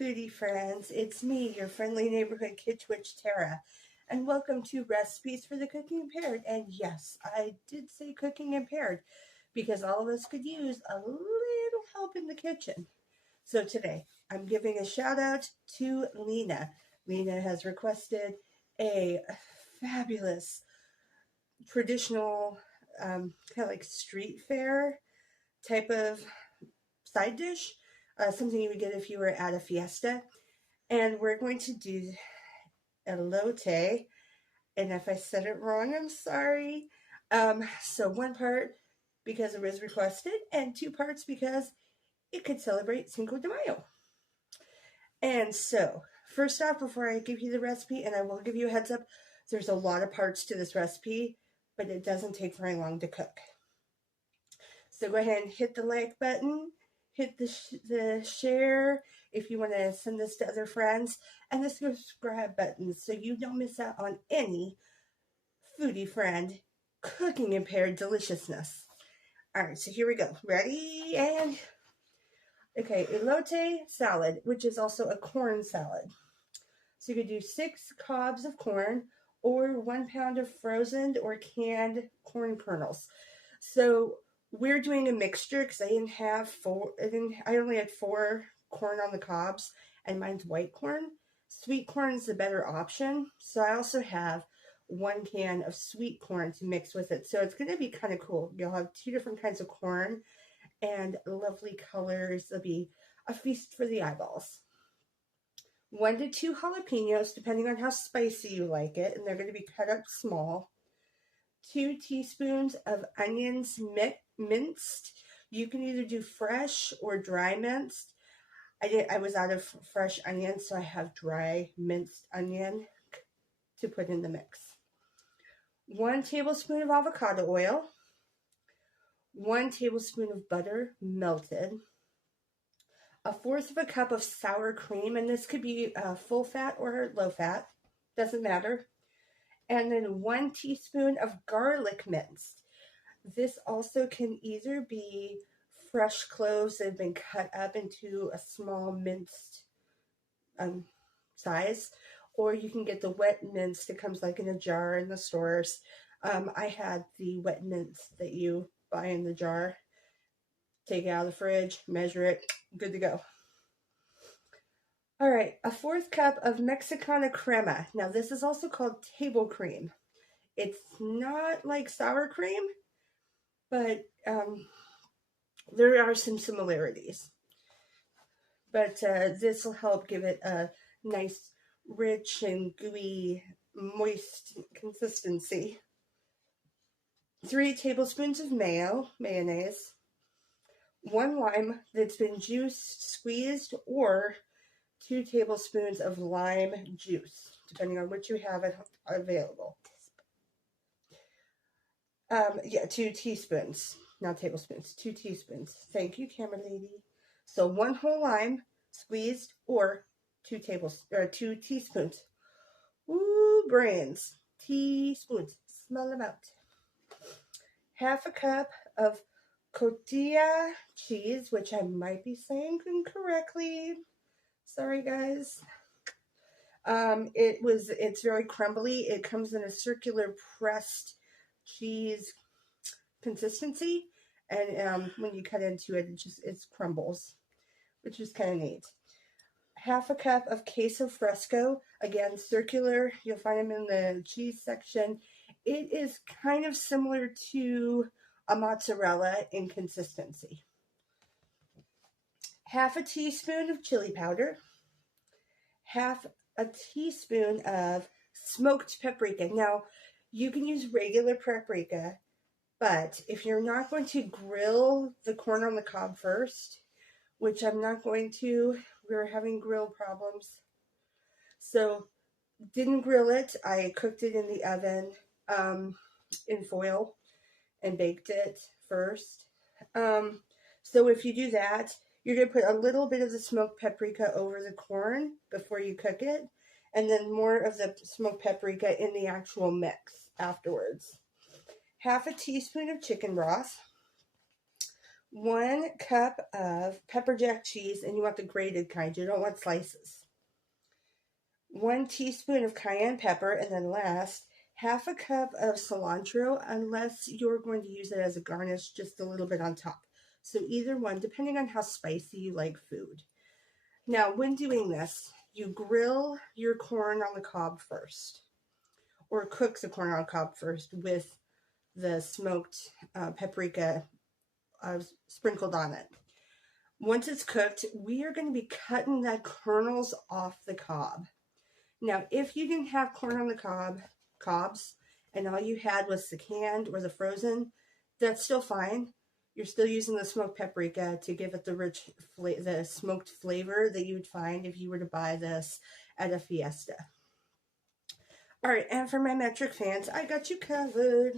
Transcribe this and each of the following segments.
foodie friends, it's me, your friendly neighborhood kid twitch Tara, and welcome to Recipes for the Cooking Impaired. And yes, I did say cooking impaired because all of us could use a little help in the kitchen. So today, I'm giving a shout out to Lina. Lina has requested a fabulous traditional, kind of like street fair type of side dish, something you would get if you were at a fiesta. And we're going to do elote. And if I said it wrong, I'm sorry. So one part because it was requested, and two parts because it could celebrate Cinco de Mayo. And so, first off, before I give you the recipe, and I will give you a heads up, there's a lot of parts to this recipe, but it doesn't take very long to cook. So go ahead and hit the like button, hit the share if you want to send this to other friends, and the subscribe button so you don't miss out on any foodie friend cooking impaired deliciousness. All right, so here we go. Ready? And okay, elote salad, which is also a corn salad. So you could do 6 cobs of corn or 1 pound of frozen or canned corn kernels. So we're doing a mixture because I didn't have I only had 4 corn on the cobs, and mine's white corn. Sweet corn is the better option. So I also have 1 can of sweet corn to mix with it. So it's going to be kind of cool. You'll have 2 different kinds of corn and lovely colors. It'll be a feast for the eyeballs. 1 to 2 jalapenos, depending on how spicy you like it, and they're going to be cut up small. 2 teaspoons of onions minced. You can either do fresh or dry minced. I was out of fresh onions, so I have dry minced onion to put in the mix. 1 tablespoon of avocado oil. 1 tablespoon of butter melted. 1/4 cup of sour cream, and this could be full fat or low fat, doesn't matter. And then 1 teaspoon of garlic minced. This also can either be fresh cloves that have been cut up into a small minced size, or you can get the wet mince that comes like in a jar in the stores. I had the wet mince that you buy in the jar. Take it out of the fridge, measure it, good to go. All right, 1/4 cup of Mexicana crema. Now this is also called table cream. It's not like sour cream, but there are some similarities. But this will help give it a nice, rich and gooey, moist consistency. 3 tablespoons of mayonnaise. 1 lime that's been juiced, squeezed, or 2 tablespoons of lime juice, depending on what you have available. 2 teaspoons, not tablespoons, 2 teaspoons. Thank you, camera lady. So 1 whole lime squeezed, or 2 teaspoons. Ooh, brains. Teaspoons. Smell them out. 1/2 cup of cotija cheese, which I might be saying incorrectly. Sorry, guys. It's very crumbly. It comes in a circular pressed cheese consistency, and when you cut into it, it crumbles, which is kind of neat. 1/2 cup of queso fresco, again circular. You'll find them in the cheese section. It is kind of similar to a mozzarella in consistency. 1/2 teaspoon of chili powder. 1/2 teaspoon of smoked paprika. Now, you can use regular paprika, but if you're not going to grill the corn on the cob first, which I'm not going to, we're having grill problems, so didn't grill it. I cooked it in the oven in foil and baked it first. So if you do that, you're going to put a little bit of the smoked paprika over the corn before you cook it, and then more of the smoked paprika in the actual mix afterwards. 1/2 teaspoon of chicken broth. 1 cup of pepper jack cheese, and you want the grated kind, you don't want slices. 1 teaspoon of cayenne pepper, and then last, half a cup of cilantro, unless you're going to use it as a garnish, just a little bit on top. So either one, depending on how spicy you like food. Now, when doing this, you grill your corn on the cob first, or cook the corn on the cob first with the smoked paprika sprinkled on it. Once it's cooked, we are going to be cutting the kernels off the cob. Now, if you didn't have corn on the cobs, and all you had was the canned or the frozen, that's still fine. You're still using the smoked paprika to give it the rich, the smoked flavor that you would find if you were to buy this at a fiesta. All right, and for my metric fans, I got you covered.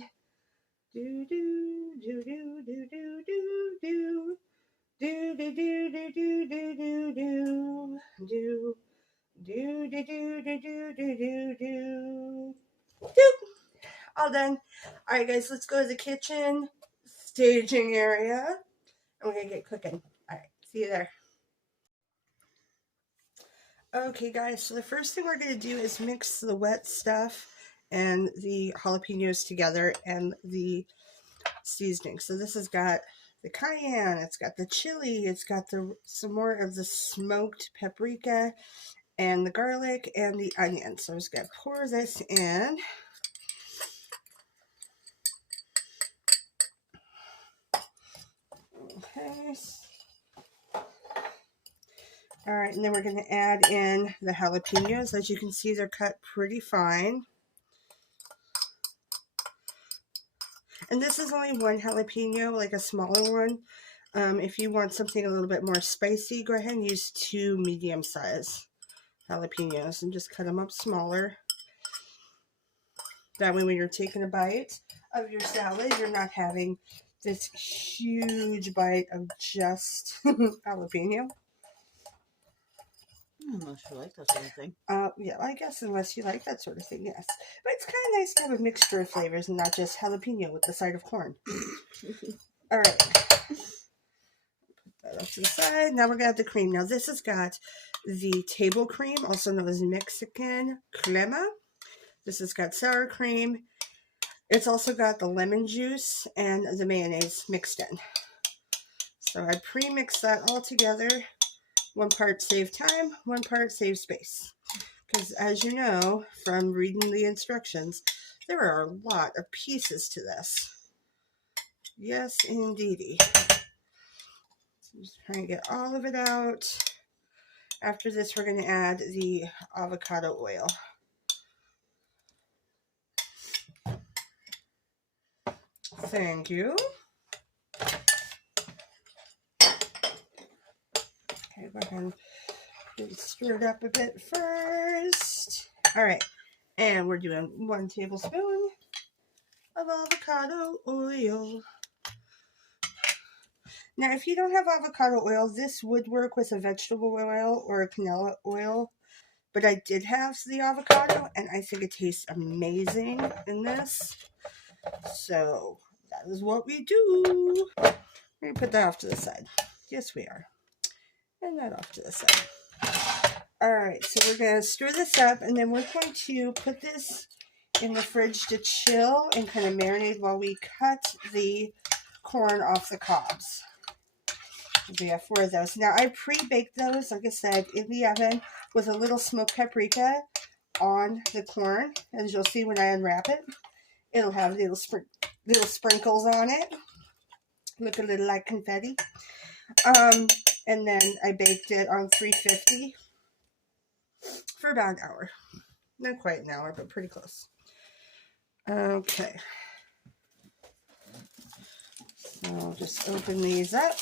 Do do do do do do do do do do do do do do do do. Do do do do do do do do. Doop. All done. All right, guys, let's go to the kitchen staging area, and we're gonna get cooking. All right, see you there. Okay, guys. So the first thing we're gonna do is mix the wet stuff and the jalapenos together and the seasoning. So this has got the cayenne, it's got the chili, it's got some more of the smoked paprika, and the garlic and the onion. So I'm just going to pour this in. Okay. All right, and then we're going to add in the jalapenos. As you can see, they're cut pretty fine. And this is only 1 jalapeno, like a smaller one. If you want something a little bit more spicy, go ahead and use 2 medium-size jalapenos and just cut them up smaller. That way when you're taking a bite of your salad, you're not having this huge bite of just jalapeno. Unless you like that sort of thing. Yeah, I guess unless you like that sort of thing, yes. But it's kind of nice to have a mixture of flavors and not just jalapeno with the side of corn. All right. Put that off to the side. Now we're going to have the cream. Now this has got the table cream, also known as Mexican crema. This has got sour cream. It's also got the lemon juice and the mayonnaise mixed in. So I pre-mixed that all together. 1 part save time, 1 part save space. Because as you know from reading the instructions, there are a lot of pieces to this. Yes, indeedy. So just trying to get all of it out. After this, we're going to add the avocado oil. Thank you. Okay, go ahead and get it stirred up a bit first. All right, and we're doing 1 tablespoon of avocado oil. Now, if you don't have avocado oil, this would work with a vegetable oil or a canola oil. But I did have the avocado, and I think it tastes amazing in this. So that is what we do. We're going to put that off to the side. Yes, we are. And that off to the side. All right, so we're going to stir this up, and then we're going to put this in the fridge to chill and kind of marinate while we cut the corn off the cobs. We have 4 of those. Now, I pre-baked those, like I said, in the oven with a little smoked paprika on the corn. As you'll see when I unwrap it, it'll have little sprinkles on it. Look a little like confetti. And then I baked it on 350 for about an hour. Not quite an hour, but pretty close. Okay. So I'll just open these up.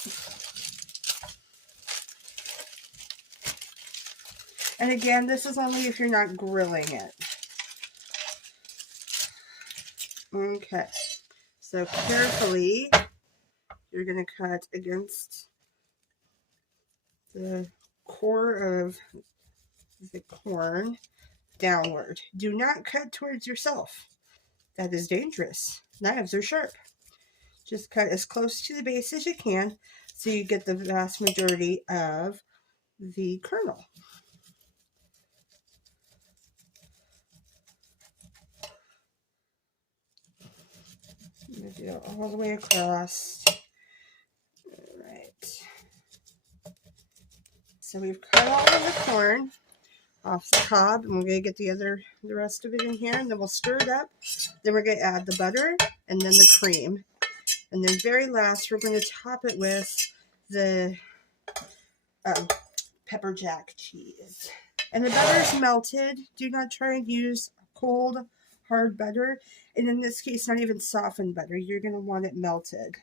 And again, this is only if you're not grilling it. Okay. So carefully, you're going to cut against the core of the corn downward. Do not cut towards yourself. That is dangerous. Knives are sharp. Just cut as close to the base as you can so you get the vast majority of the kernel. I'm going to do it all the way across. All right. So we've cut all of the corn off the cob, and we're going to get the rest of it in here, and then we'll stir it up. Then we're going to add the butter and then the cream. And then very last, we're going to top it with the pepper jack cheese. And the butter is melted. Do not try and use cold, hard butter. And in this case, not even softened butter. You're going to want it melted.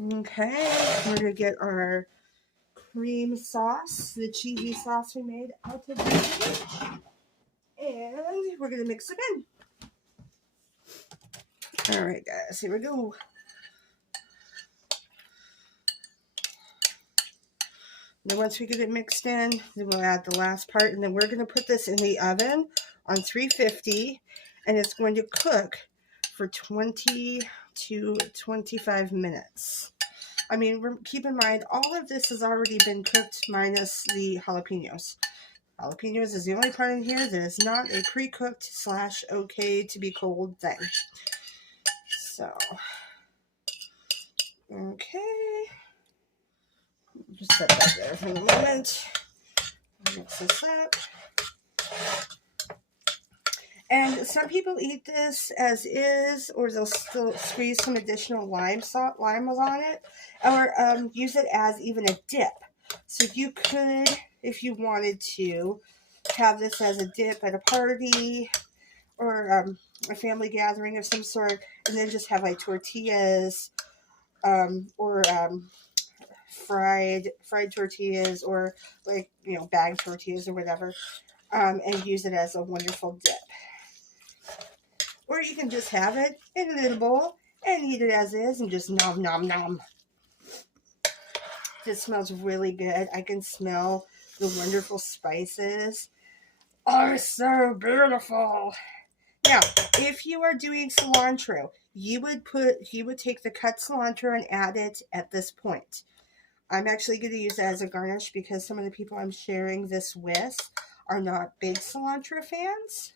Okay, we're going to get our cream sauce, the cheesy sauce we made out of this. And we're going to mix it in. All right, guys, here we go. Then once we get it mixed in, then we'll add the last part, and then we're going to put this in the oven on 350, and it's going to cook for 20 to 25 minutes. I mean, keep in mind, all of this has already been cooked minus the jalapenos. Jalapenos is the only part in here that is not a pre-cooked / okay to be cold thing. So, okay. Just set that there for the moment. Mix this up. And some people eat this as is, or they'll still squeeze some additional lime on it, or use it as even a dip. So you could, if you wanted to, have this as a dip at a party or a family gathering of some sort, and then just have like tortillas or fried tortillas, or like, you know, bagged tortillas or whatever, and use it as a wonderful dip. Or you can just have it in a little bowl and eat it as is and just nom nom nom. This smells really good. I can smell the wonderful spices. Oh, so beautiful. Now, if you are doing cilantro, you would take the cut cilantro and add it at this point. I'm actually going to use it as a garnish because some of the people I'm sharing this with are not big cilantro fans.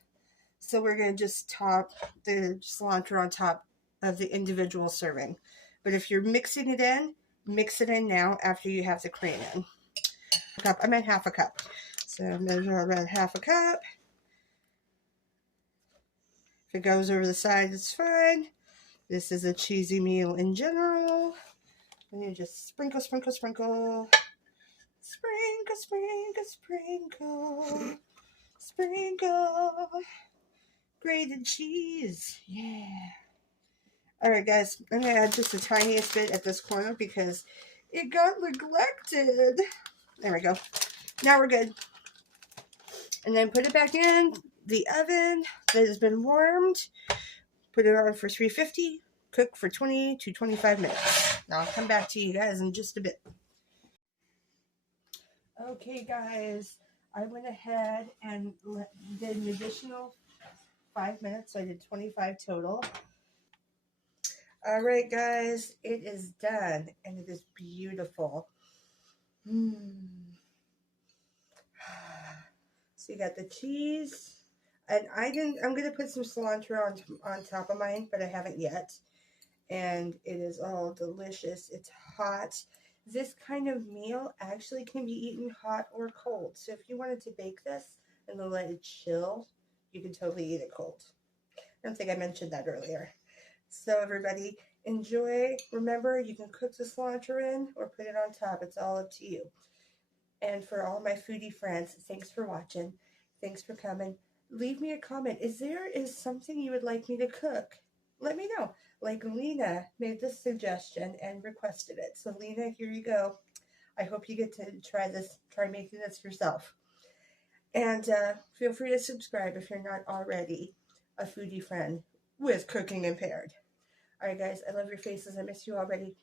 So we're going to just top the cilantro on top of the individual serving. But if you're mixing it in, mix it in now after you have the cream in. I meant half a cup. So measure about half a cup. If it goes over the side, it's fine. This is a cheesy meal in general. And you just sprinkle, sprinkle, sprinkle. Sprinkle, sprinkle, sprinkle. Sprinkle. Grated cheese. Yeah. Alright, guys. I'm going to add just the tiniest bit at this corner because it got neglected. There we go. Now we're good. And then put it back in the oven that has been warmed. Put it on for 350. Cook for 20 to 25 minutes. Now I'll come back to you guys in just a bit. Okay, guys. I went ahead and did an additional 5 minutes, so I did 25 total. All right, guys, it is done, and it is beautiful. So you got the cheese, and I'm gonna put some cilantro on top of mine, but I haven't yet. And it is all delicious. It's hot. This kind of meal actually can be eaten hot or cold. So if you wanted to bake this and then let it chill, you can totally eat it cold. I don't think I mentioned that earlier. So everybody, enjoy. Remember, you can cook the cilantro in or put it on top. It's all up to you. And for all my foodie friends, thanks for watching. Thanks for coming. Leave me a comment. Is something you would like me to cook? Let me know. Like Lina made this suggestion and requested it. So Lina, here you go. I hope you get to try making this yourself. And feel free to subscribe if you're not already a foodie friend with Cooking Impaired. All right, guys, I love your faces. I miss you already.